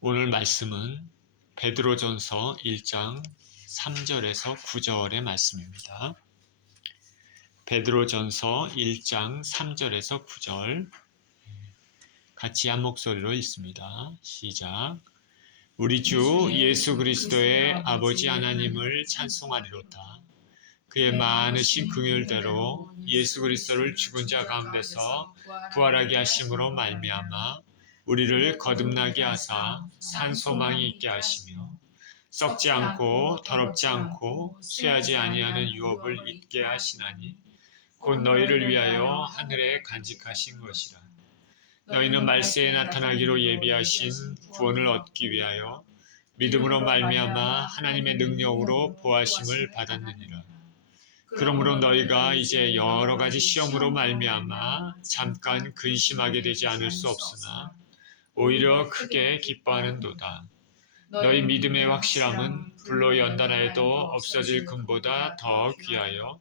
오늘 말씀은 베드로전서 1장 3절에서 9절의 말씀입니다. 베드로전서 1장 3절에서 9절 같이 한 목소리로 읽습니다. 시작. 우리 주 예수 그리스도의 아버지 하나님을 찬송하리로다. 그의 많으신 긍휼대로 예수 그리스도를 죽은 자 가운데서 부활하게 하심으로 말미암아 우리를 거듭나게 하사 산 소망이 있게 하시며 썩지 않고 더럽지 않고 쇠하지 아니하는 유업을 잊게 하시나니 곧 너희를 위하여 하늘에 간직하신 것이라. 너희는 말세에 나타나기로 예비하신 구원을 얻기 위하여 믿음으로 말미암아 하나님의 능력으로 보하심을 받았느니라. 그러므로 너희가 이제 여러 가지 시험으로 말미암아 잠깐 근심하게 되지 않을 수 없으나 오히려 크게 기뻐하는도다. 너희 믿음의 확실함은 불로 연단하여도 없어질 금보다 더 귀하여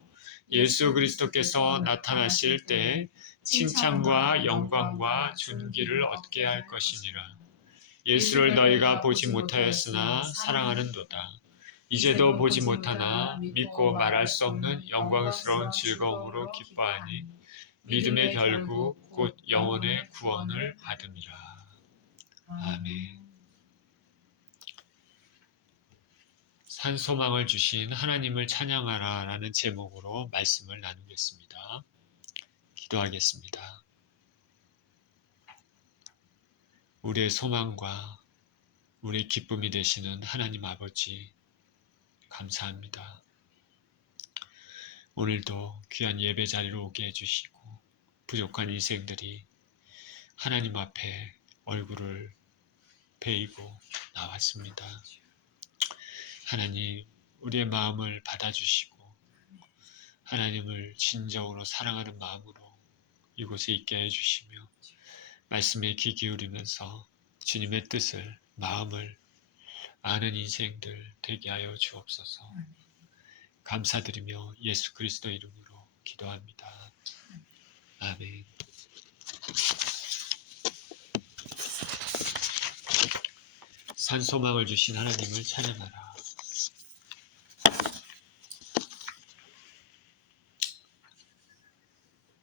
예수 그리스도께서 나타나실 때 칭찬과 영광과 존귀를 얻게 할 것이니라. 예수를 너희가 보지 못하였으나 사랑하는도다. 이제도 보지 못하나 믿고 말할 수 없는 영광스러운 즐거움으로 기뻐하니 믿음의 결국 곧 영혼의 구원을 받음이라. 아멘. 산소망을 주신 하나님을 찬양하라 라는 제목으로 말씀을 나누겠습니다. 기도하겠습니다. 우리의 소망과 우리의 기쁨이 되시는 하나님 아버지, 감사합니다. 오늘도 귀한 예배 자리로 오게 해주시고 부족한 인생들이 하나님 앞에 얼굴을 베이고 나왔습니다. 하나님, 우리의 마음을 받아주시고 하나님을 진정으로 사랑하는 마음으로 이곳에 있게 해주시며 말씀에 귀 기울이면서 주님의 뜻을, 마음을 아는 인생들 되게 하여 주옵소서. 감사드리며 예수 그리스도 이름으로 기도합니다. 아멘. 산소망을 주신 하나님을 찬양하라.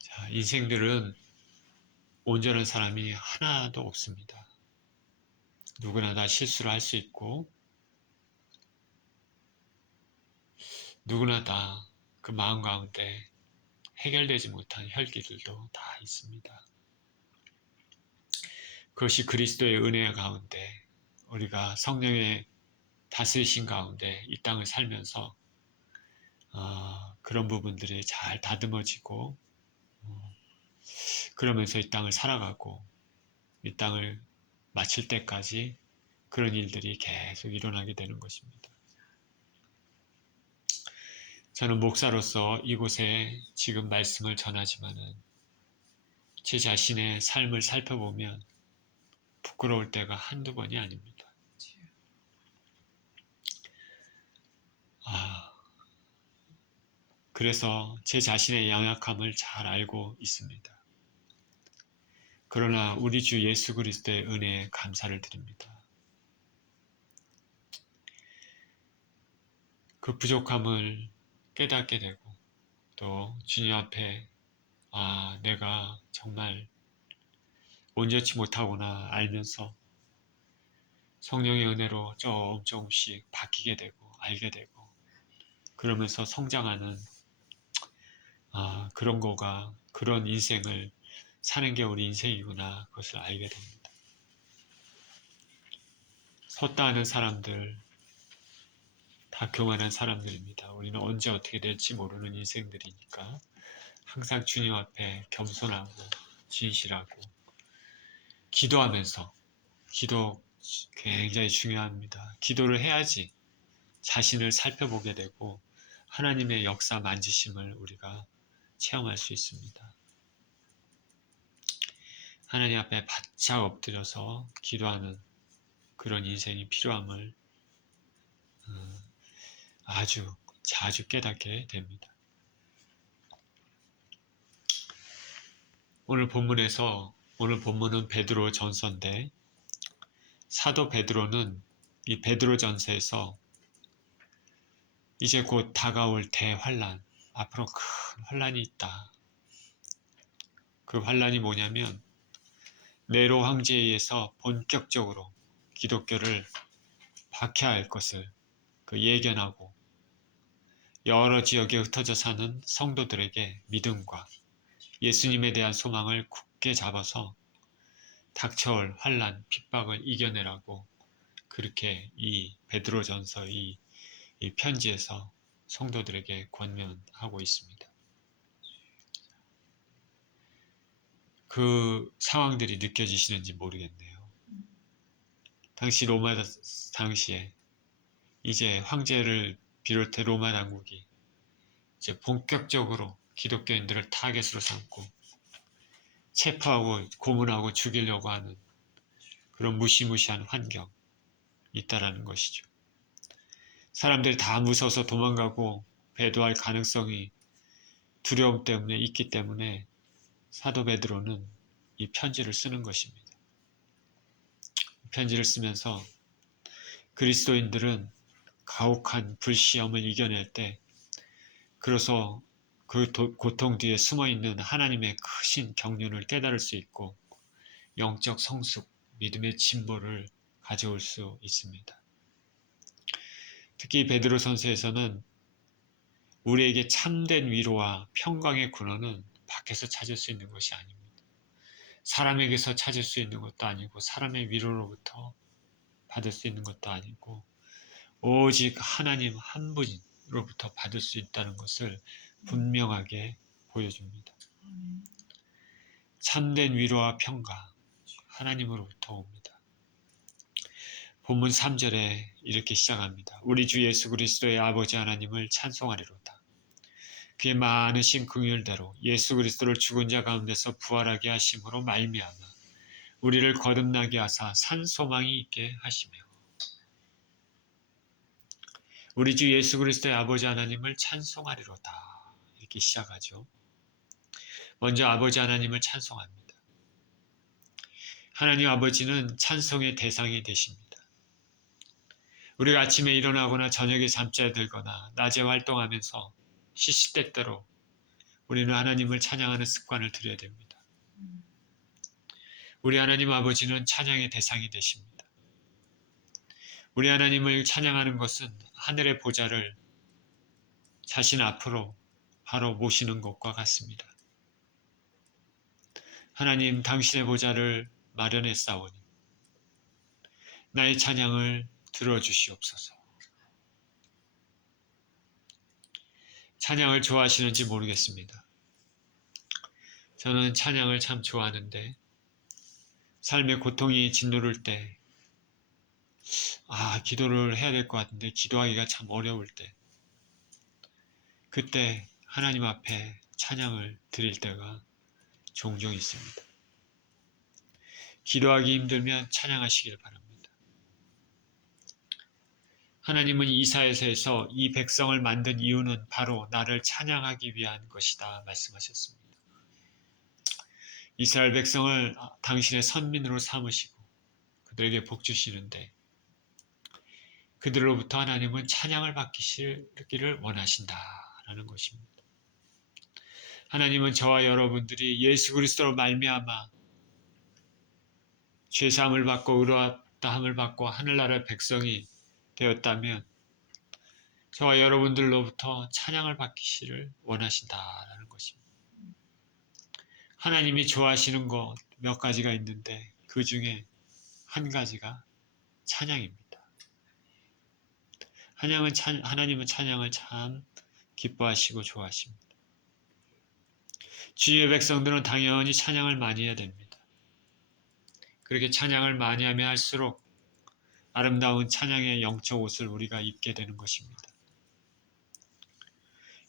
자, 인생들은 온전한 사람이 하나도 없습니다. 누구나 다 실수를 할 수 있고 누구나 다 그 마음 가운데 해결되지 못한 혈기들도 다 있습니다. 그것이 그리스도의 은혜 가운데 우리가 성령의 다스리신 가운데 이 땅을 살면서 그런 부분들이 잘 다듬어지고 그러면서 이 땅을 살아가고 이 땅을 마칠 때까지 그런 일들이 계속 일어나게 되는 것입니다. 저는 목사로서 이곳에 지금 말씀을 전하지만은 제 자신의 삶을 살펴보면 부끄러울 때가 한두 번이 아닙니다. 그래서 제 자신의 연약함을 잘 알고 있습니다. 그러나 우리 주 예수 그리스도의 은혜에 감사를 드립니다. 그 부족함을 깨닫게 되고 또 주님 앞에 내가 정말 온전치 못하구나 알면서 성령의 은혜로 조금씩 바뀌게 되고 알게 되고 그러면서 성장하는 그런 인생을 사는 게 우리 인생이구나 그것을 알게 됩니다. 섰다 하는 사람들 다 교만한 사람들입니다. 우리는 언제 어떻게 될지 모르는 인생들이니까 항상 주님 앞에 겸손하고 진실하고 기도하면서 기도 굉장히 중요합니다. 기도를 해야지 자신을 살펴보게 되고 하나님의 역사 만지심을 우리가 체험할 수 있습니다. 하나님 앞에 바짝 엎드려서 기도하는 그런 인생이 필요함을 아주 자주 깨닫게 됩니다. 오늘 본문은 베드로 전서인데 사도 베드로는 이 베드로전서에서 이제 곧 다가올 대환란, 앞으로 큰 환란이 있다. 그 환란이 뭐냐면 네로 황제에 의해서 본격적으로 기독교를 박해할 것을 예견하고 여러 지역에 흩어져 사는 성도들에게 믿음과 예수님에 대한 소망을 굳게 잡아서 닥쳐올 환란, 핍박을 이겨내라고 그렇게 이 베드로전서 이 편지에서 성도들에게 권면하고 있습니다. 그 상황들이 느껴지시는지 모르겠네요. 당시 로마 당시에 이제 황제를 비롯해 로마 당국이 이제 본격적으로 기독교인들을 타겟으로 삼고 체포하고 고문하고 죽이려고 하는 그런 무시무시한 환경이 있다라는 것이죠. 사람들이 다 무서워서 도망가고 배도할 가능성이 두려움 때문에 있기 때문에 사도 베드로는 이 편지를 쓰는 것입니다. 편지를 쓰면서 그리스도인들은 가혹한 불시험을 이겨낼 때 그래서 그 고통 뒤에 숨어있는 하나님의 크신 경륜을 깨달을 수 있고 영적 성숙, 믿음의 진보를 가져올 수 있습니다. 특히 베드로전서에서는 우리에게 참된 위로와 평강의 근원은 밖에서 찾을 수 있는 것이 아닙니다. 사람에게서 찾을 수 있는 것도 아니고 사람의 위로로부터 받을 수 있는 것도 아니고 오직 하나님 한 분으로부터 받을 수 있다는 것을 분명하게 보여줍니다. 참된 위로와 평강, 하나님으로부터 옵니다. 본문 3절에 이렇게 시작합니다. 우리 주 예수 그리스도의 아버지 하나님을 찬송하리로다. 그의 많으신 긍휼대로 예수 그리스도를 죽은 자 가운데서 부활하게 하심으로 말미암아 우리를 거듭나게 하사 산 소망이 있게 하시며 우리 주 예수 그리스도의 아버지 하나님을 찬송하리로다. 이렇게 시작하죠. 먼저 아버지 하나님을 찬송합니다. 하나님 아버지는 찬송의 대상이 되십니다. 우리가 아침에 일어나거나 저녁에 잠자에 들거나 낮에 활동하면서 시시때때로 우리는 하나님을 찬양하는 습관을 들여야 됩니다. 우리 하나님 아버지는 찬양의 대상이 되십니다. 우리 하나님을 찬양하는 것은 하늘의 보좌를 자신 앞으로 바로 모시는 것과 같습니다. 하나님, 당신의 보좌를 마련했사오니 나의 찬양을 들어주시옵소서. 찬양을 좋아하시는지 모르겠습니다. 저는 찬양을 참 좋아하는데 삶의 고통이 짓누를 때 기도를 해야 될 것 같은데 기도하기가 참 어려울 때 그때 하나님 앞에 찬양을 드릴 때가 종종 있습니다. 기도하기 힘들면 찬양하시길 바랍니다. 하나님은 이사야서에서 이 백성을 만든 이유는 바로 나를 찬양하기 위한 것이다 말씀하셨습니다. 이스라엘 백성을 당신의 선민으로 삼으시고 그들에게 복 주시는데 그들로부터 하나님은 찬양을 받기를 원하신다라는 것입니다. 하나님은 저와 여러분들이 예수 그리스도로 말미암아 죄사함을 받고 의로웠다함을 받고 하늘나라의 백성이 되었다면 저와 여러분들로부터 찬양을 받기를 원하신다라는 것입니다. 하나님이 좋아하시는 것 몇 가지가 있는데 그 중에 한 가지가 찬양입니다. 하나님은 찬양을 참 기뻐하시고 좋아하십니다. 주의 백성들은 당연히 찬양을 많이 해야 됩니다. 그렇게 찬양을 많이 하면 할수록 아름다운 찬양의 영적 옷을 우리가 입게 되는 것입니다.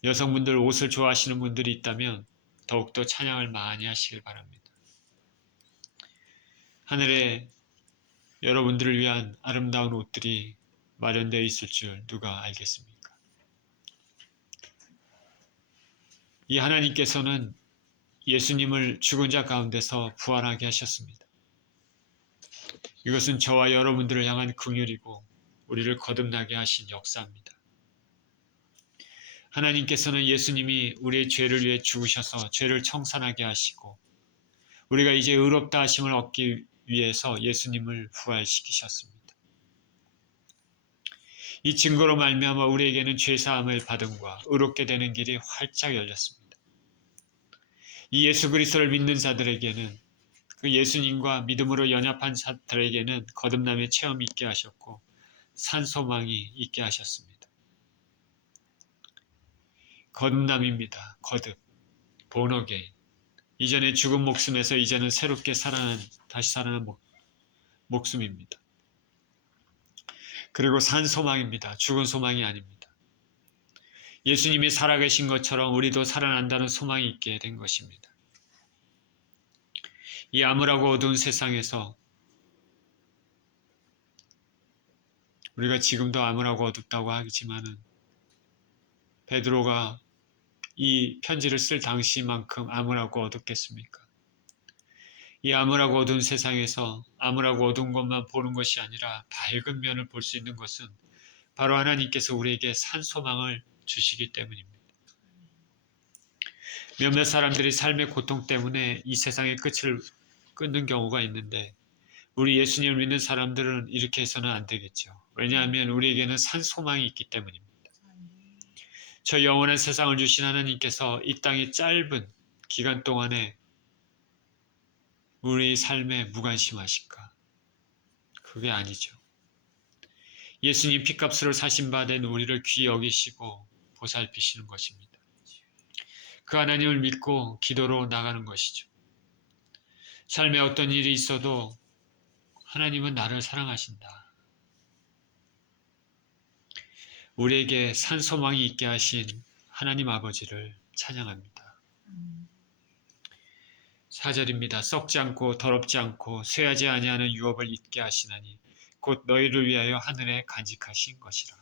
여성분들 옷을 좋아하시는 분들이 있다면 더욱더 찬양을 많이 하시길 바랍니다. 하늘에 여러분들을 위한 아름다운 옷들이 마련되어 있을 줄 누가 알겠습니까? 이 하나님께서는 예수님을 죽은 자 가운데서 부활하게 하셨습니다. 이것은 저와 여러분들을 향한 긍휼이고 우리를 거듭나게 하신 역사입니다. 하나님께서는 예수님이 우리의 죄를 위해 죽으셔서 죄를 청산하게 하시고 우리가 이제 의롭다 하심을 얻기 위해서 예수님을 부활시키셨습니다. 이 증거로 말미암아 우리에게는 죄사함을 받음과 의롭게 되는 길이 활짝 열렸습니다. 이 예수 그리스도를 믿는 자들에게는 그 예수님과 믿음으로 연합한 자들에게는 거듭남의 체험이 있게 하셨고 산소망이 있게 하셨습니다. 거듭남입니다. 거듭, 본어게인. 이전에 죽은 목숨에서 이제는 새롭게 다시 살아난 목숨입니다. 그리고 산 소망입니다. 죽은 소망이 아닙니다. 예수님이 살아계신 것처럼 우리도 살아난다는 소망이 있게 된 것입니다. 이 암울하고 어두운 세상에서 우리가 지금도 암울하고 어둡다고 하지만은 베드로가 이 편지를 쓸 당시만큼 암울하고 어둡겠습니까? 이 암울하고 어두운 세상에서 암울하고 어두운 것만 보는 것이 아니라 밝은 면을 볼 수 있는 것은 바로 하나님께서 우리에게 산 소망을 주시기 때문입니다. 몇몇 사람들이 삶의 고통 때문에 이 세상의 끝을 끊는 경우가 있는데 우리 예수님을 믿는 사람들은 이렇게 해서는 안 되겠죠. 왜냐하면 우리에게는 산 소망이 있기 때문입니다. 저 영원한 세상을 주신 하나님께서 이 땅의 짧은 기간 동안에 우리 삶에 무관심하실까? 그게 아니죠. 예수님 피값으로 사신 바 된 우리를 귀히 여기시고 보살피시는 것입니다. 그 하나님을 믿고 기도로 나가는 것이죠. 삶에 어떤 일이 있어도 하나님은 나를 사랑하신다. 우리에게 산 소망이 있게 하신 하나님 아버지를 찬양합니다. 4절입니다. 썩지 않고 더럽지 않고 쇠하지 아니하는 유업을 잊게 하시나니 곧 너희를 위하여 하늘에 간직하신 것이라.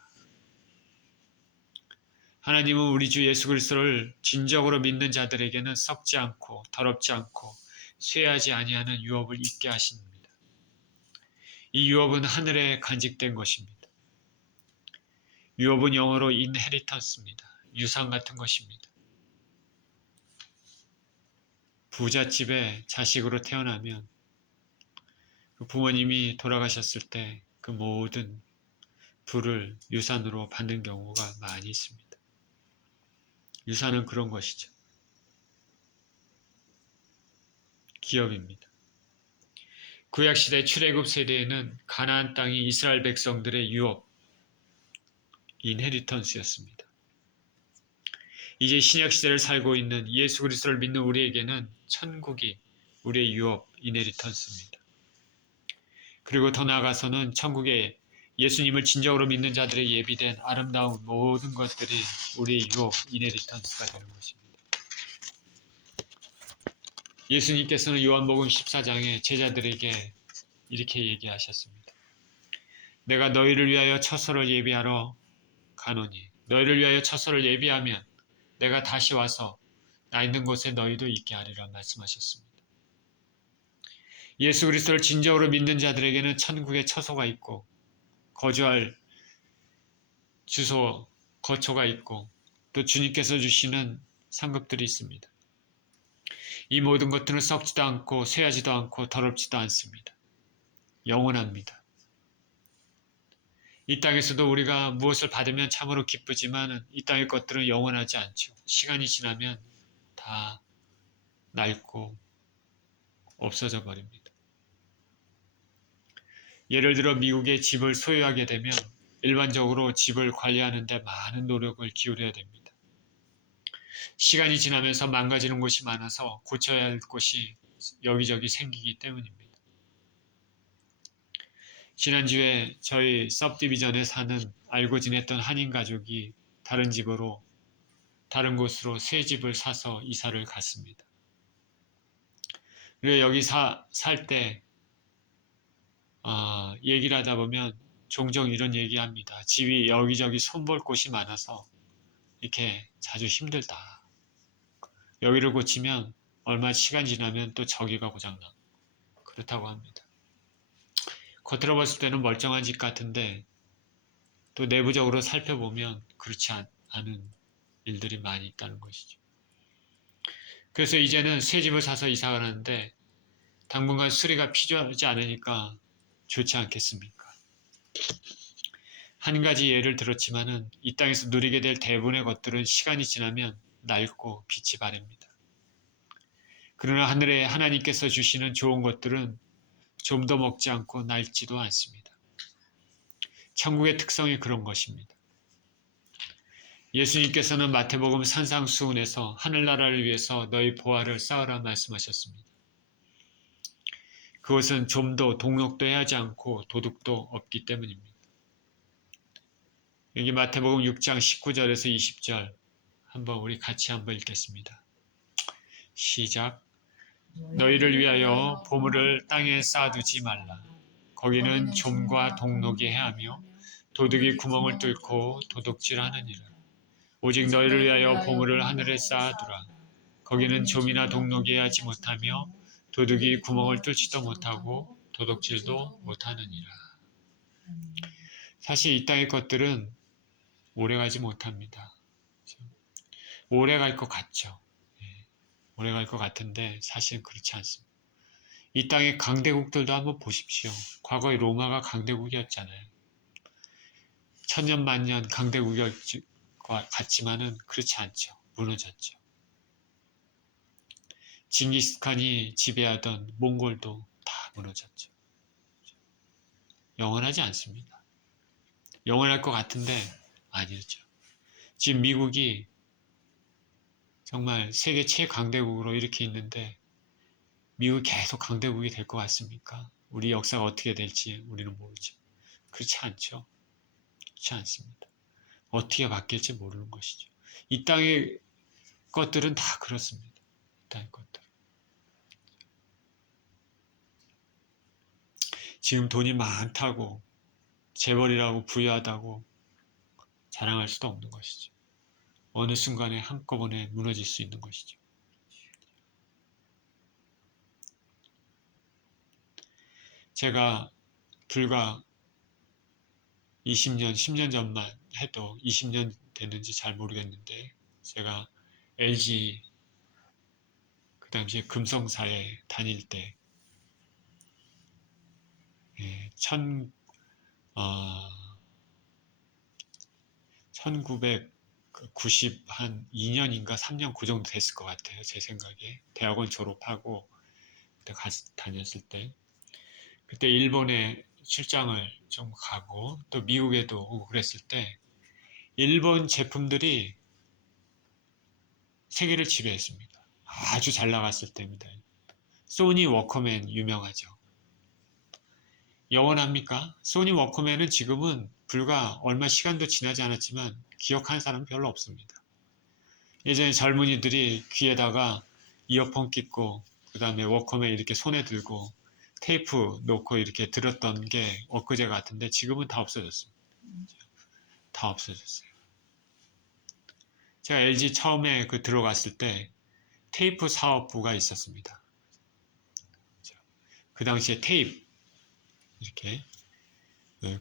하나님은 우리 주 예수 그리스도를 진정으로 믿는 자들에게는 썩지 않고 더럽지 않고 쇠하지 아니하는 유업을 잊게 하십니다. 이 유업은 하늘에 간직된 것입니다. 유업은 영어로 inheritance입니다. 유산 같은 것입니다. 부잣집의 자식으로 태어나면 그 부모님이 돌아가셨을 때 그 모든 부를 유산으로 받는 경우가 많이 있습니다. 유산은 그런 것이죠. 기업입니다. 구약시대 출애굽 세대에는 가나안 땅이 이스라엘 백성들의 유업, 인헤리턴스였습니다. 이제 신약시대를 살고 있는 예수 그리스도를 믿는 우리에게는 천국이 우리의 유업, 인헤리턴스입니다. 그리고 더 나아가서는 천국에 예수님을 진정으로 믿는 자들의 예비된 아름다운 모든 것들이 우리의 유업, 인헤리턴스가 되는 것입니다. 예수님께서는 요한복음 14장에 제자들에게 이렇게 얘기하셨습니다. 내가 너희를 위하여 처소를 예비하러 가노니 너희를 위하여 처소를 예비하면 내가 다시 와서 나 있는 곳에 너희도 있게 하리라 말씀하셨습니다. 예수 그리스도를 진정으로 믿는 자들에게는 천국에 처소가 있고 거주할 주소, 거처가 있고 또 주님께서 주시는 상급들이 있습니다. 이 모든 것들은 썩지도 않고 쇠하지도 않고 더럽지도 않습니다. 영원합니다. 이 땅에서도 우리가 무엇을 받으면 참으로 기쁘지만 이 땅의 것들은 영원하지 않죠. 시간이 지나면 다 낡고 없어져 버립니다. 예를 들어 미국의 집을 소유하게 되면 일반적으로 집을 관리하는 데 많은 노력을 기울여야 됩니다. 시간이 지나면서 망가지는 곳이 많아서 고쳐야 할 곳이 여기저기 생기기 때문입니다. 지난주에 저희 서브디비전에 사는 알고 지냈던 한인 가족이 다른 곳으로 새 집을 사서 이사를 갔습니다. 그리고 여기 살 때 얘기를 하다 보면 종종 이런 얘기합니다. 집이 여기저기 손볼 곳이 많아서 이렇게 자주 힘들다. 여기를 고치면 얼마 시간 지나면 또 저기가 고장나. 그렇다고 합니다. 겉으로 봤을 때는 멀쩡한 집 같은데 또 내부적으로 살펴보면 그렇지 않은 일들이 많이 있다는 것이죠. 그래서 이제는 새 집을 사서 이사 가는데 당분간 수리가 필요하지 않으니까 좋지 않겠습니까? 한 가지 예를 들었지만은 이 땅에서 누리게 될 대부분의 것들은 시간이 지나면 낡고 빛이 바랍니다. 그러나 하늘에 하나님께서 주시는 좋은 것들은 좀 더 먹지 않고 낡지도 않습니다. 천국의 특성이 그런 것입니다. 예수님께서는 마태복음 산상수훈에서 하늘나라를 위해서 너희 보화를 쌓으라 말씀하셨습니다. 그것은 좀도 동력도 해하지 않고 도둑도 없기 때문입니다. 여기 마태복음 6장 19절에서 20절 한번 우리 같이 한번 읽겠습니다. 시작. 너희를 위하여 보물을 땅에 쌓아두지 말라. 거기는 좀과 동록이 해하며 도둑이 구멍을 뚫고 도둑질하느니라. 오직 너희를 위하여 보물을 하늘에 쌓아두라. 거기는 좀이나 동록이 해하지 못하며 도둑이 구멍을 뚫지도 못하고 도둑질도 못하느니라. 사실 이 땅의 것들은 오래가지 못합니다. 오래갈 것 같죠. 오래갈 것 같은데 사실은 그렇지 않습니다. 이 땅의 강대국들도 한번 보십시오. 과거에 로마가 강대국이었잖아요. 천년 만년 강대국이었 같지만은 그렇지 않죠. 무너졌죠. 징기스칸이 지배하던 몽골도 다 무너졌죠. 영원하지 않습니다. 영원할 것 같은데 아니었죠. 지금 미국이 정말 세계 최강대국으로 이렇게 있는데 미국이 계속 강대국이 될 것 같습니까? 우리 역사가 어떻게 될지 우리는 모르죠. 그렇지 않죠. 그렇지 않습니다. 어떻게 바뀔지 모르는 것이죠. 이 땅의 것들은 다 그렇습니다. 이 땅의 것들. 지금 돈이 많다고 재벌이라고 부유하다고 자랑할 수도 없는 것이죠. 어느 순간에 한꺼번에 무너질 수 있는 것이죠. 제가 불과 20년, 10년 전만 해도 20년 됐는지 잘 모르겠는데 제가 LG 그 당시에 금성사에 다닐 때 1992년인가 3년 그 정도 됐을 것 같아요. 제 생각에. 대학원 졸업하고 그때 다녔을 때. 그때 일본에 출장을 좀 가고 또 미국에도 오고 그랬을 때 일본 제품들이 세계를 지배했습니다. 아주 잘 나갔을 때입니다. 소니 워커맨 유명하죠. 영원합니까? 소니 워커맨은 지금은 불과 얼마 시간도 지나지 않았지만 기억하는 사람은 별로 없습니다. 예전에 젊은이들이 귀에다가 이어폰 끼고 그 다음에 워커맨 이렇게 손에 들고 테이프 놓고 이렇게 들었던 게 엊그제 같은데 지금은 다 없어졌습니다. 다 없어졌어요. 제가 LG 처음에 들어갔을 때 테이프 사업부가 있었습니다. 그 당시에 테이프 이렇게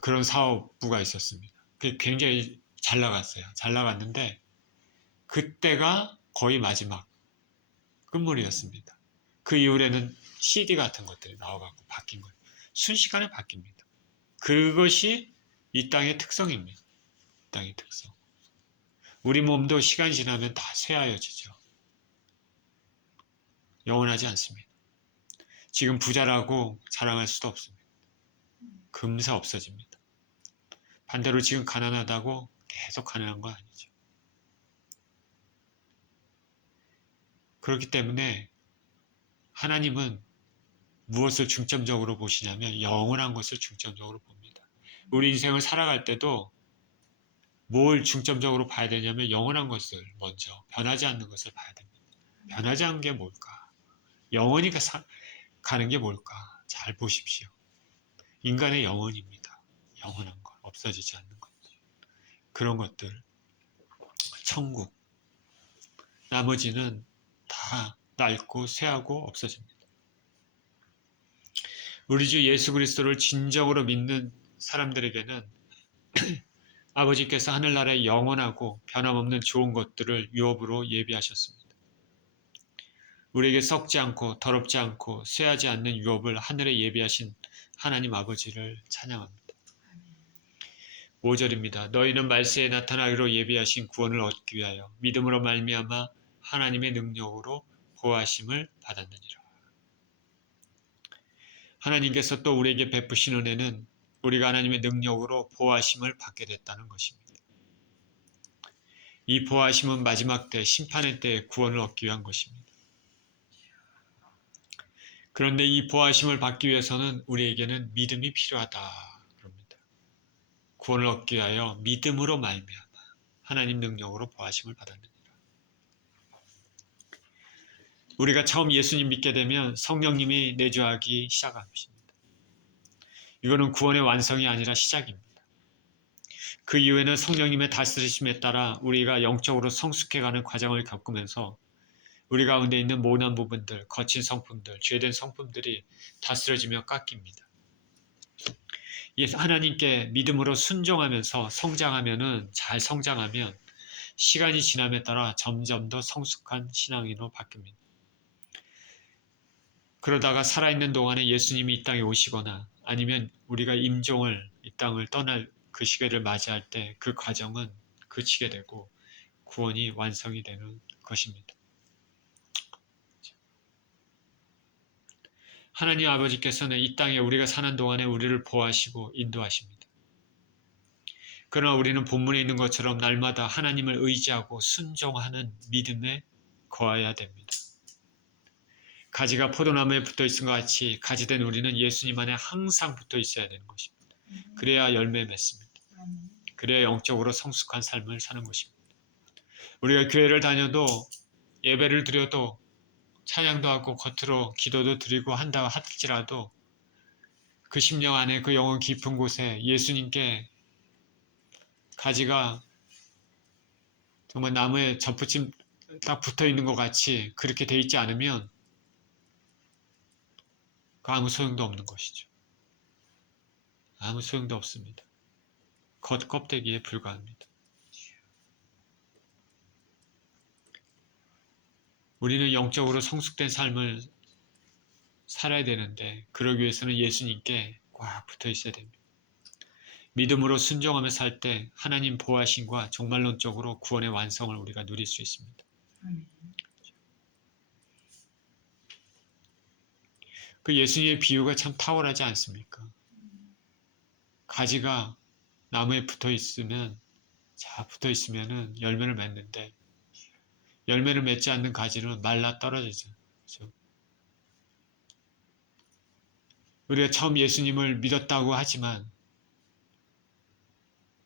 그런 사업부가 있었습니다. 굉장히 잘 나갔어요. 잘 나갔는데 그때가 거의 마지막 끝물이었습니다. 그 이후에는 CD 같은 것들이 나와갖고 바뀐 거예요. 순식간에 바뀝니다. 그것이 이 땅의 특성입니다. 이 땅의 특성. 우리 몸도 시간 지나면 다 쇠하여지죠. 영원하지 않습니다. 지금 부자라고 자랑할 수도 없습니다. 금세 없어집니다. 반대로 지금 가난하다고 계속 가난한 거 아니죠. 그렇기 때문에 하나님은 무엇을 중점적으로 보시냐면 영원한 것을 중점적으로 봅니다. 우리 인생을 살아갈 때도 뭘 중점적으로 봐야 되냐면 영원한 것을 먼저 변하지 않는 것을 봐야 됩니다. 변하지 않는 게 뭘까? 영원히 가는 게 뭘까? 잘 보십시오. 인간의 영혼입니다. 영원한 것, 없어지지 않는 것. 그런 것들, 천국. 나머지는 다 낡고 쇠하고 없어집니다. 우리 주 예수 그리스도를 진정으로 믿는 사람들에게는 아버지께서 하늘나라의 영원하고 변함없는 좋은 것들을 유업으로 예비하셨습니다. 우리에게 썩지 않고 더럽지 않고 쇠하지 않는 유업을 하늘에 예비하신 하나님 아버지를 찬양합니다. 5절입니다. 너희는 말세에 나타나기로 예비하신 구원을 얻기 위하여 믿음으로 말미암아 하나님의 능력으로 보호하심을 받았느니라. 하나님께서 또 우리에게 베푸신 은혜는 우리가 하나님의 능력으로 보호하심을 받게 됐다는 것입니다. 이 보호하심은 마지막 때 심판의 때에 구원을 얻기 위한 것입니다. 그런데 이 보호하심을 받기 위해서는 우리에게는 믿음이 필요하다 그럽니다. 구원을 얻기 위하여 믿음으로 말미암아 하나님 능력으로 보호하심을 받았느니라. 우리가 처음 예수님 믿게 되면 성령님이 내주하기 시작합니다. 이거는 구원의 완성이 아니라 시작입니다. 그 이후에는 성령님의 다스리심에 따라 우리가 영적으로 성숙해가는 과정을 겪으면서 우리 가운데 있는 모난 부분들, 거친 성품들, 죄된 성품들이 다스려지며 깎입니다. 하나님께 믿음으로 순종하면서 잘 성장하면 시간이 지남에 따라 점점 더 성숙한 신앙인으로 바뀝니다. 그러다가 살아있는 동안에 예수님이 이 땅에 오시거나 아니면 우리가 임종을 이 땅을 떠날 그 시기를 맞이할 때 그 과정은 그치게 되고 구원이 완성이 되는 것입니다. 하나님 아버지께서는 이 땅에 우리가 사는 동안에 우리를 보호하시고 인도하십니다. 그러나 우리는 본문에 있는 것처럼 날마다 하나님을 의지하고 순종하는 믿음에 거해야 됩니다. 가지가 포도나무에 붙어 있은 것 같이 가지된 우리는 예수님 안에 항상 붙어 있어야 되는 것입니다. 그래야 열매 맺습니다. 그래야 영적으로 성숙한 삶을 사는 것입니다. 우리가 교회를 다녀도 예배를 드려도 찬양도 하고 겉으로 기도도 드리고 한다 할지라도 그 심령 안에 그 영혼 깊은 곳에 예수님께 가지가 정말 나무에 접붙임 딱 붙어 있는 것 같이 그렇게 돼 있지 않으면 아무 소용도 없는 것이죠. 아무 소용도 없습니다. 겉껍데기에 불과합니다. 우리는 영적으로 성숙된 삶을 살아야 되는데 그러기 위해서는 예수님께 꽉 붙어 있어야 됩니다. 믿음으로 순종하며 살 때 하나님 보호하심과 종말론적으로 구원의 완성을 우리가 누릴 수 있습니다. 그 예수님의 비유가 참 탁월하지 않습니까? 가지가 나무에 붙어 있으면은 열매를 맺는데 열매를 맺지 않는 가지는 말라 떨어지죠. 그렇죠? 우리가 처음 예수님을 믿었다고 하지만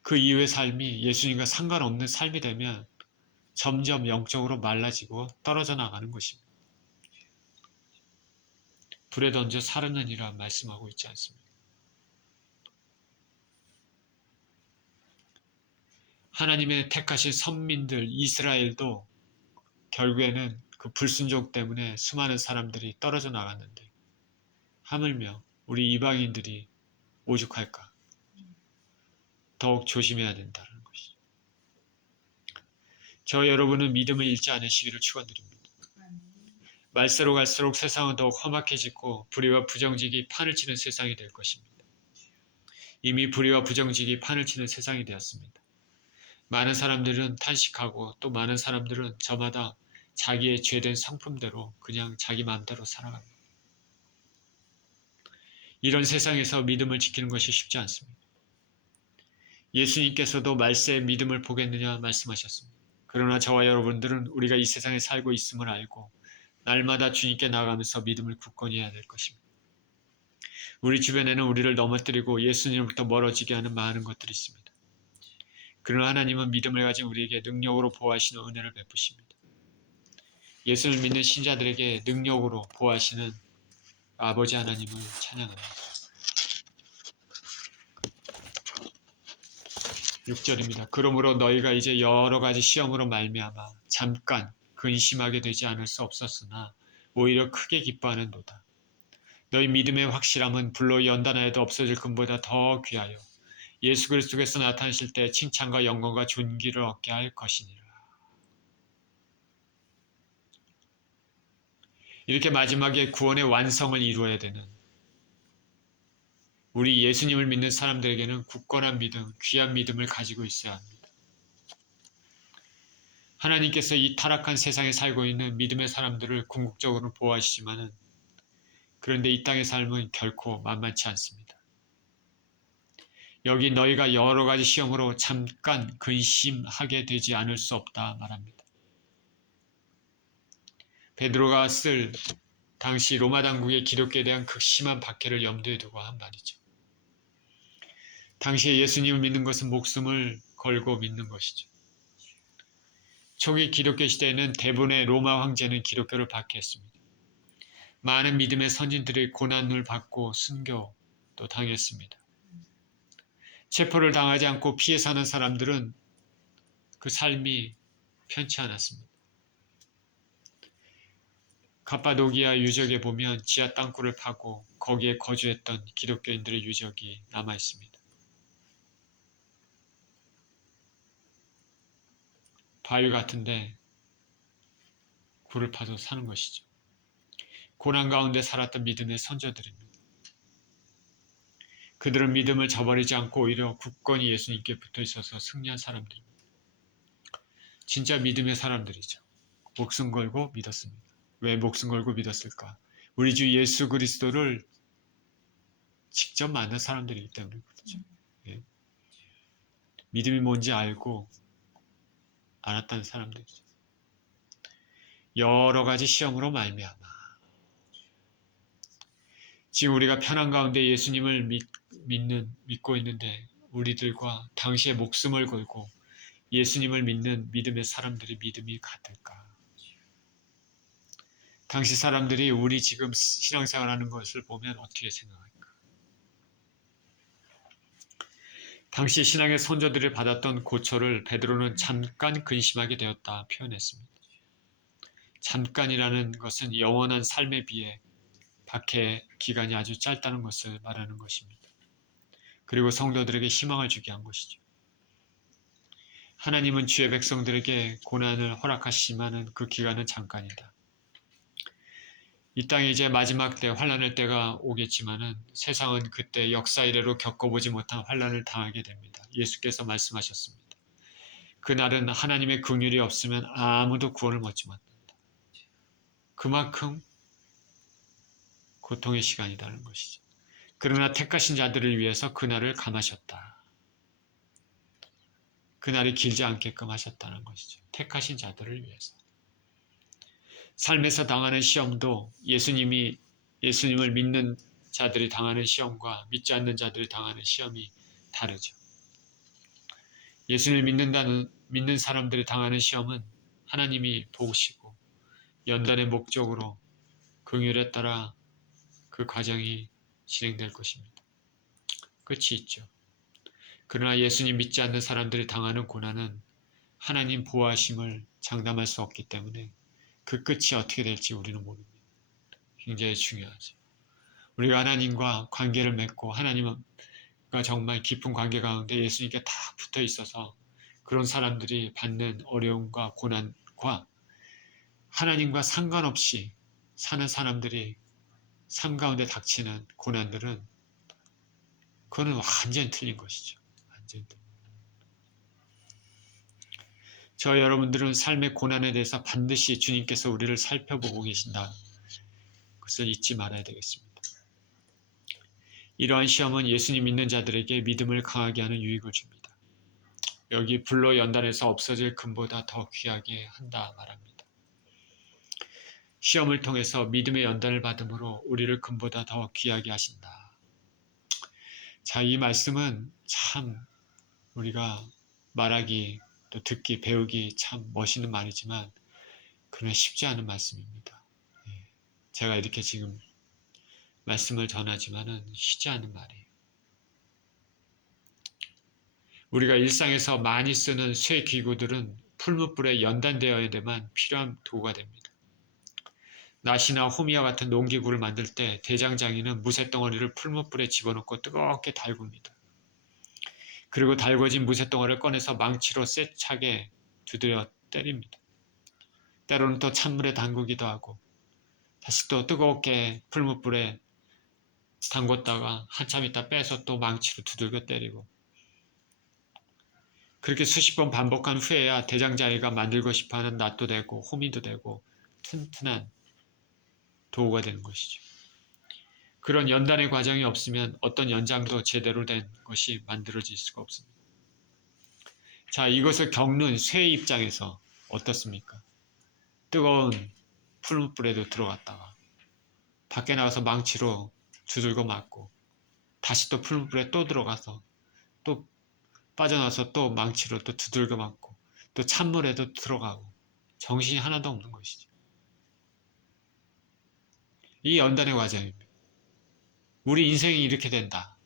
그 이후의 삶이 예수님과 상관없는 삶이 되면 점점 영적으로 말라지고 떨어져 나가는 것입니다. 불에 던져 사르느니라 말씀하고 있지 않습니까? 하나님의 택하신 선민들 이스라엘도 결국에는 그 불순종 때문에 수많은 사람들이 떨어져 나갔는데 하물며 우리 이방인들이 오죽할까? 더욱 조심해야 된다는 것이죠. 저 여러분은 믿음을 잃지 않으시기를 축원드립니다. 말세로 갈수록 세상은 더욱 험악해지고 불의와 부정직이 판을 치는 세상이 될 것입니다. 이미 불의와 부정직이 판을 치는 세상이 되었습니다. 많은 사람들은 탄식하고 또 많은 사람들은 저마다 자기의 죄된 성품대로 그냥 자기 마음대로 살아갑니다. 이런 세상에서 믿음을 지키는 것이 쉽지 않습니다. 예수님께서도 말세에 믿음을 보겠느냐 말씀하셨습니다. 그러나 저와 여러분들은 우리가 이 세상에 살고 있음을 알고 날마다 주님께 나아가면서 믿음을 굳건히 해야 될 것입니다. 우리 주변에는 우리를 넘어뜨리고 예수님으로부터 멀어지게 하는 많은 것들이 있습니다. 그러나 하나님은 믿음을 가진 우리에게 능력으로 보호하시는 은혜를 베푸십니다. 예수를 믿는 신자들에게 능력으로 보호하시는 아버지 하나님을 찬양합니다. 6절입니다. 그러므로 너희가 이제 여러 가지 시험으로 말미암아 잠깐 근심하게 되지 않을 수 없었으나 오히려 크게 기뻐하는도다. 너희 믿음의 확실함은 불로 연단하여도 없어질 금보다 더 귀하여 예수 그리스도께서 나타나실 때 칭찬과 영광과 존귀를 얻게 할 것이니라. 이렇게 마지막에 구원의 완성을 이루어야 되는 우리 예수님을 믿는 사람들에게는 굳건한 믿음, 귀한 믿음을 가지고 있어야 합니다. 하나님께서 이 타락한 세상에 살고 있는 믿음의 사람들을 궁극적으로 보호하시지만은 그런데 이 땅의 삶은 결코 만만치 않습니다. 여기 너희가 여러 가지 시험으로 잠깐 근심하게 되지 않을 수 없다 말합니다. 베드로가 쓸 당시 로마 당국의 기독교에 대한 극심한 박해를 염두에 두고 한 말이죠. 당시에 예수님을 믿는 것은 목숨을 걸고 믿는 것이죠. 초기 기독교 시대에는 대부분의 로마 황제는 기독교를 박해했습니다. 많은 믿음의 선진들이 고난을 받고 순교도 당했습니다. 체포를 당하지 않고 피해 사는 사람들은 그 삶이 편치 않았습니다. 갑바도기아 유적에 보면 지하 땅굴을 파고 거기에 거주했던 기독교인들의 유적이 남아 있습니다. 바위 같은데 굴을 파서 사는 것이죠. 고난 가운데 살았던 믿음의 선조들입니다. 그들은 믿음을 저버리지 않고 오히려 굳건히 예수님께 붙어 있어서 승리한 사람들입니다. 진짜 믿음의 사람들이죠. 목숨 걸고 믿었습니다. 왜 목숨 걸고 믿었을까? 우리 주 예수 그리스도를 직접 만난 사람들이기 때문에 그렇죠. 예. 믿음이 뭔지 알고 알았다는 사람들이죠. 여러 가지 시험으로 말미암아 지금 우리가 편한 가운데 예수님을 믿고 있는데 우리들과 당시에 목숨을 걸고 예수님을 믿는 믿음의 사람들의 믿음이 같을까? 당시 사람들이 우리 지금 신앙생활하는 것을 보면 어떻게 생각할까? 당시 신앙의 선조들이 받았던 고초를 베드로는 잠깐 근심하게 되었다 표현했습니다. 잠깐이라는 것은 영원한 삶에 비해 박해 기간이 아주 짧다는 것을 말하는 것입니다. 그리고 성도들에게 희망을 주게 한 것이죠. 하나님은 주의 백성들에게 고난을 허락하시지만은 그 기간은 잠깐이다. 이 땅에 이제 마지막 때 환난의 때가 오겠지만은 세상은 그때 역사 이래로 겪어보지 못한 환난을 당하게 됩니다. 예수께서 말씀하셨습니다. 그날은 하나님의 긍휼이 없으면 아무도 구원을 얻지 못한다. 그만큼 고통의 시간이라는 것이죠. 그러나 택하신 자들을 위해서 그날을 감하셨다. 그날이 길지 않게끔 하셨다는 것이죠. 택하신 자들을 위해서. 삶에서 당하는 시험도 예수님을 믿는 자들이 당하는 시험과 믿지 않는 자들이 당하는 시험이 다르죠. 예수님을 믿는 사람들이 당하는 시험은 하나님이 보시고 연단의 목적으로 긍휼에 따라 그 과정이 진행될 것입니다. 끝이 있죠. 그러나 예수님 믿지 않는 사람들이 당하는 고난은 하나님 보호하심을 장담할 수 없기 때문에 그 끝이 어떻게 될지 우리는 모릅니다. 굉장히 중요하죠. 우리가 하나님과 관계를 맺고 하나님과 정말 깊은 관계 가운데 예수님께 다 붙어 있어서 그런 사람들이 받는 어려움과 고난과 하나님과 상관없이 사는 사람들이 삶 가운데 닥치는 고난들은 그거는 완전히 틀린 것이죠. 완전히 틀린. 저 여러분들은 삶의 고난에 대해서 반드시 주님께서 우리를 살펴보고 계신다. 그것을 잊지 말아야 되겠습니다. 이러한 시험은 예수님 믿는 자들에게 믿음을 강하게 하는 유익을 줍니다. 여기 불로 연단해서 없어질 금보다 더 귀하게 한다 말합니다. 시험을 통해서 믿음의 연단을 받음으로 우리를 금보다 더 귀하게 하신다. 자, 이 말씀은 참 우리가 말하기 또 듣기 배우기 참 멋있는 말이지만 그러나 쉽지 않은 말씀입니다. 제가 이렇게 지금 말씀을 전하지만은 쉽지 않은 말이에요. 우리가 일상에서 많이 쓰는 쇠기구들은 풀무불에 연단되어야만 필요한 도구가 됩니다. 낫이나 호미와 같은 농기구를 만들 때 대장장이는 무쇠덩어리를 풀무불에 집어넣고 뜨겁게 달굽니다. 그리고 달궈진 무쇠덩어리를 꺼내서 망치로 세차게 두드려 때립니다. 때로는 또 찬물에 담그기도 하고 다시 또 뜨겁게 풀무불에 담궜다가 한참 있다 빼서 또 망치로 두들겨 때리고 그렇게 수십 번 반복한 후에야 대장장이가 만들고 싶어하는 낫도 되고 호미도 되고 튼튼한 도구가 되는 것이죠. 그런 연단의 과정이 없으면 어떤 연장도 제대로 된 것이 만들어질 수가 없습니다. 자, 이것을 겪는 쇠의 입장에서 어떻습니까? 뜨거운 풀무불에도 들어갔다가 밖에 나가서 망치로 두들겨 맞고 다시 또 풀무불에 또 들어가서 또 빠져나와서 또 망치로 또 두들겨 맞고 또 찬물에도 들어가고 정신이 하나도 없는 것이죠. 이 연단의 과정입니다. 우리 인생이 이렇게 된다.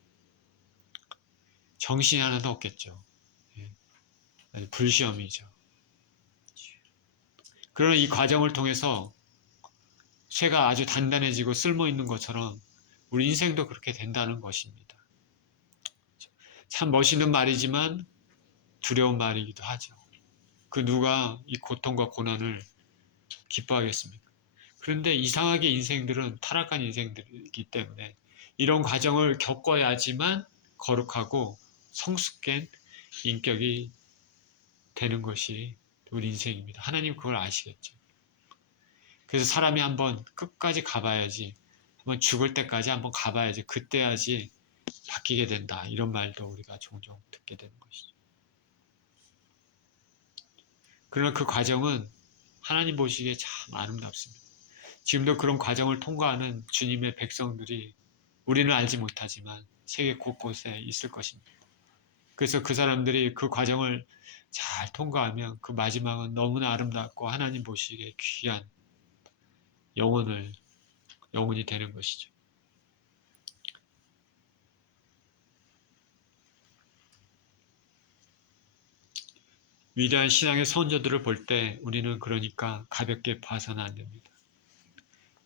정신이 하나도 없겠죠. 불시험이죠. 그러나 이 과정을 통해서 쇠가 아주 단단해지고 쓸모있는 것처럼 우리 인생도 그렇게 된다는 것입니다. 참 멋있는 말이지만 두려운 말이기도 하죠. 그 누가 이 고통과 고난을 기뻐하겠습니까? 그런데 이상하게 인생들은 타락한 인생들이기 때문에 이런 과정을 겪어야지만 거룩하고 성숙된 인격이 되는 것이 우리 인생입니다. 하나님 그걸 아시겠죠. 그래서 사람이 한번 끝까지 가봐야지, 한번 죽을 때까지 한번 가봐야지, 그때야지 바뀌게 된다. 이런 말도 우리가 종종 듣게 되는 것이죠. 그러나 그 과정은 하나님 보시기에 참 아름답습니다. 지금도 그런 과정을 통과하는 주님의 백성들이 우리는 알지 못하지만 세계 곳곳에 있을 것입니다. 그래서 그 사람들이 그 과정을 잘 통과하면 그 마지막은 너무나 아름답고 하나님 보시기에 귀한 영혼이 되는 것이죠. 위대한 신앙의 선조들을 볼 때 우리는 그러니까 가볍게 봐서는 안 됩니다.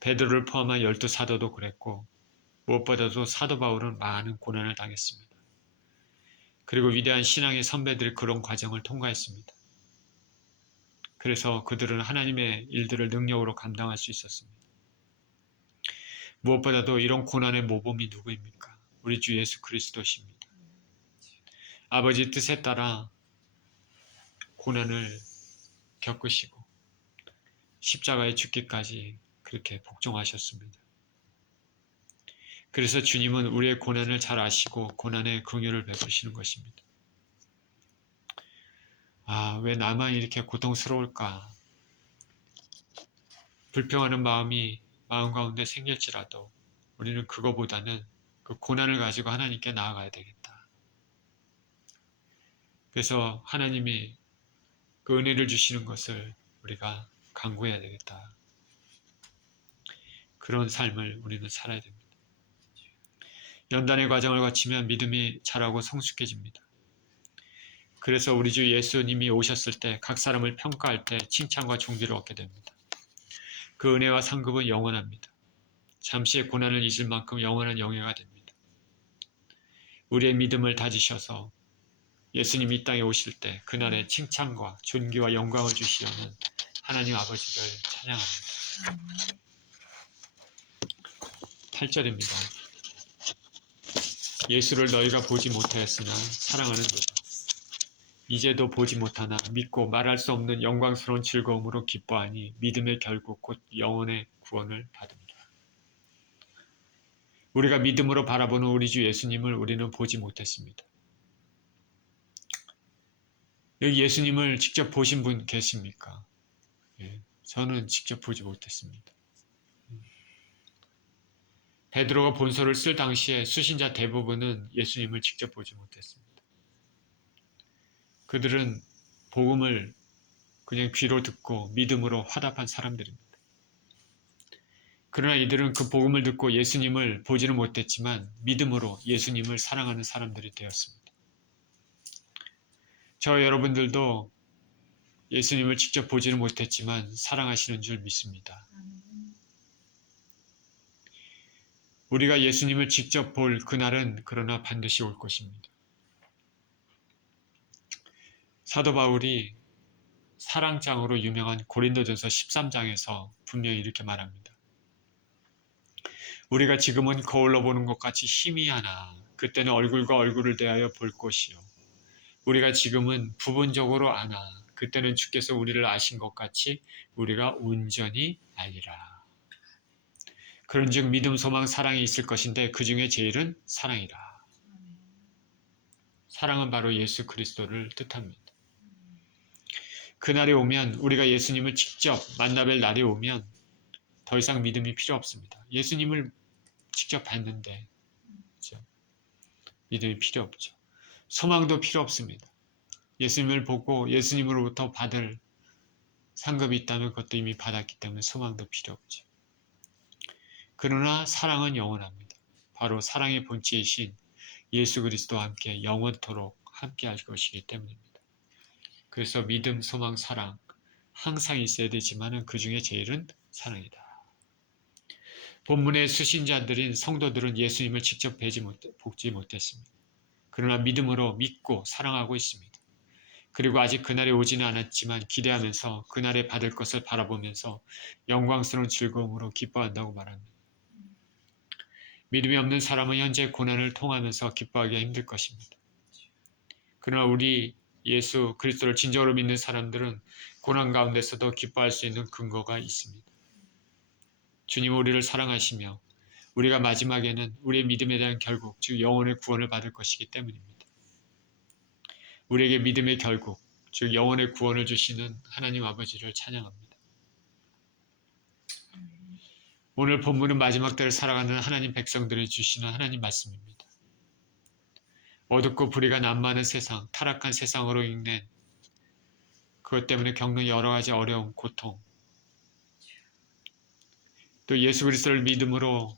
베드로를 포함한 12사도도 그랬고 무엇보다도 사도 바울은 많은 고난을 당했습니다. 그리고 위대한 신앙의 선배들이 그런 과정을 통과했습니다. 그래서 그들은 하나님의 일들을 능력으로 감당할 수 있었습니다. 무엇보다도 이런 고난의 모범이 누구입니까? 우리 주 예수 그리스도십니다. 아버지 뜻에 따라 고난을 겪으시고 십자가에 죽기까지 그렇게 복종하셨습니다. 그래서 주님은 우리의 고난을 잘 아시고 고난의 긍휼을 베푸시는 것입니다. 아, 왜 나만 이렇게 고통스러울까? 불평하는 마음이 마음 가운데 생길지라도 우리는 그거보다는 그 고난을 가지고 하나님께 나아가야 되겠다. 그래서 하나님이 그 은혜를 주시는 것을 우리가 간구해야 되겠다. 그런 삶을 우리는 살아야 됩니다. 연단의 과정을 거치면 믿음이 자라고 성숙해집니다. 그래서 우리 주 예수님이 오셨을 때 각 사람을 평가할 때 칭찬과 존귀를 얻게 됩니다. 그 은혜와 상급은 영원합니다. 잠시의 고난을 잊을 만큼 영원한 영예가 됩니다. 우리의 믿음을 다지셔서 예수님이 이 땅에 오실 때 그날의 칭찬과 존귀와 영광을 주시려는 하나님 아버지를 찬양합니다. 8절입니다. 예수를 너희가 보지 못하였으나 사랑하는 도다. 이제도 보지 못하나 믿고 말할 수 없는 영광스러운 즐거움으로 기뻐하니 믿음의 결국 곧 영혼의 구원을 받습니다. 우리가 믿음으로 바라보는 우리 주 예수님을 우리는 보지 못했습니다. 여기 예수님을 직접 보신 분 계십니까? 예, 저는 직접 보지 못했습니다. 베드로가 본서를 쓸 당시에 수신자 대부분은 예수님을 직접 보지 못했습니다. 그들은 복음을 그냥 귀로 듣고 믿음으로 화답한 사람들입니다. 그러나 이들은 그 복음을 듣고 예수님을 보지는 못했지만 믿음으로 예수님을 사랑하는 사람들이 되었습니다. 저와 여러분들도 예수님을 직접 보지는 못했지만 사랑하시는 줄 믿습니다. 우리가 예수님을 직접 볼 그날은 그러나 반드시 올 것입니다. 사도 바울이 사랑장으로 유명한 고린도전서 13장에서 분명히 이렇게 말합니다. 우리가 지금은 거울로 보는 것 같이 희미하나 그때는 얼굴과 얼굴을 대하여 볼 것이요. 우리가 지금은 부분적으로 아나 그때는 주께서 우리를 아신 것 같이 우리가 온전히 알리라. 그런즉 믿음, 소망, 사랑이 있을 것인데 그 중에 제일은 사랑이라. 사랑은 바로 예수 그리스도를 뜻합니다. 그날이 오면 우리가 예수님을 직접 만나뵐 날이 오면 더 이상 믿음이 필요 없습니다. 예수님을 직접 봤는데 그렇죠? 믿음이 필요 없죠. 소망도 필요 없습니다. 예수님을 보고 예수님으로부터 받을 상급이 있다면 그것도 이미 받았기 때문에 소망도 필요 없죠. 그러나 사랑은 영원합니다. 바로 사랑의 본체이신 예수 그리스도와 함께 영원토록 함께 할 것이기 때문입니다. 그래서 믿음, 소망, 사랑 항상 있어야 되지만 그 중에 제일은 사랑이다. 본문의 수신자들인 성도들은 예수님을 직접 보지 못했습니다. 그러나 믿음으로 믿고 사랑하고 있습니다. 그리고 아직 그날이 오지는 않았지만 기대하면서 그날에 받을 것을 바라보면서 영광스러운 즐거움으로 기뻐한다고 말합니다. 믿음이 없는 사람은 현재 고난을 통하면서 기뻐하기가 힘들 것입니다. 그러나 우리 예수 그리스도를 진정으로 믿는 사람들은 고난 가운데서도 기뻐할 수 있는 근거가 있습니다. 주님 우리를 사랑하시며 우리가 마지막에는 우리의 믿음에 대한 결국, 즉 영혼의 구원을 받을 것이기 때문입니다. 우리에게 믿음의 결국, 즉 영혼의 구원을 주시는 하나님 아버지를 찬양합니다. 오늘 본문은 마지막 때를 살아가는 하나님 백성들이 주시는 하나님 말씀입니다. 어둡고 불의가 난무하는 세상, 타락한 세상으로 인해 그것 때문에 겪는 여러 가지 어려움, 고통, 또 예수 그리스도를 믿음으로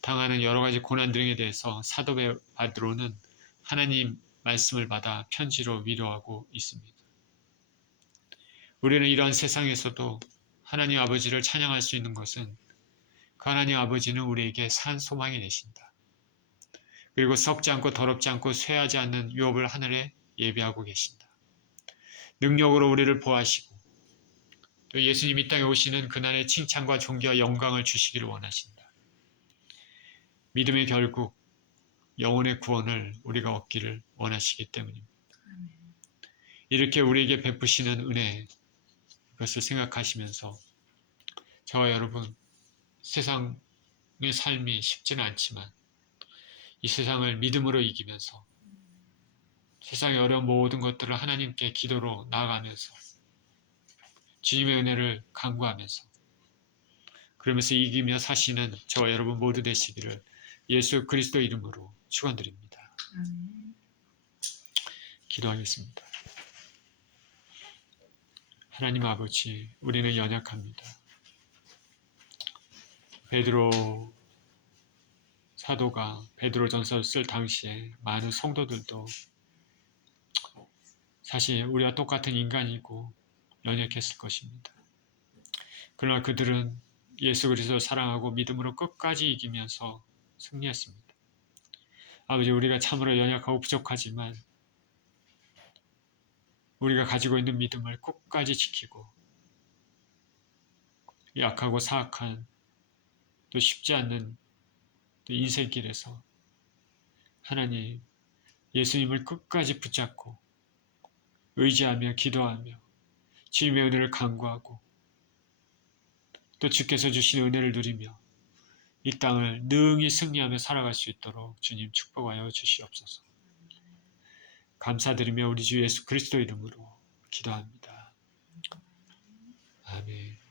당하는 여러 가지 고난 등에 대해서 사도 바드로는 하나님 말씀을 받아 편지로 위로하고 있습니다. 우리는 이러한 세상에서도 하나님 아버지를 찬양할 수 있는 것은 그 하나님 아버지는 우리에게 산 소망이 되신다. 그리고 썩지 않고 더럽지 않고 쇠하지 않는 유업을 하늘에 예비하고 계신다. 능력으로 우리를 보호하시고 또 예수님 이 땅에 오시는 그날의 칭찬과 존귀와 영광을 주시기를 원하신다. 믿음의 결국 영혼의 구원을 우리가 얻기를 원하시기 때문입니다. 이렇게 우리에게 베푸시는 은혜 그것을 생각하시면서 저와 여러분 세상의 삶이 쉽지는 않지만 이 세상을 믿음으로 이기면서 세상의 어려운 모든 것들을 하나님께 기도로 나아가면서 주님의 은혜를 간구하면서 그러면서 이기며 사시는 저와 여러분 모두 되시기를 예수 그리스도 이름으로 축원드립니다. 기도하겠습니다. 하나님 아버지, 우리는 연약합니다. 베드로 사도가 베드로전서를 쓸 당시에 많은 성도들도 사실 우리와 똑같은 인간이고 연약했을 것입니다. 그러나 그들은 예수 그리스도를 사랑하고 믿음으로 끝까지 이기면서 승리했습니다. 아버지, 우리가 참으로 연약하고 부족하지만 우리가 가지고 있는 믿음을 끝까지 지키고 약하고 사악한 또 쉽지 않는 또 인생길에서 하나님 예수님을 끝까지 붙잡고 의지하며 기도하며 주님의 은혜를 간구하고 또 주께서 주신 은혜를 누리며 이 땅을 능히 승리하며 살아갈 수 있도록 주님 축복하여 주시옵소서. 감사드리며 우리 주 예수 그리스도 이름으로 기도합니다. 아멘.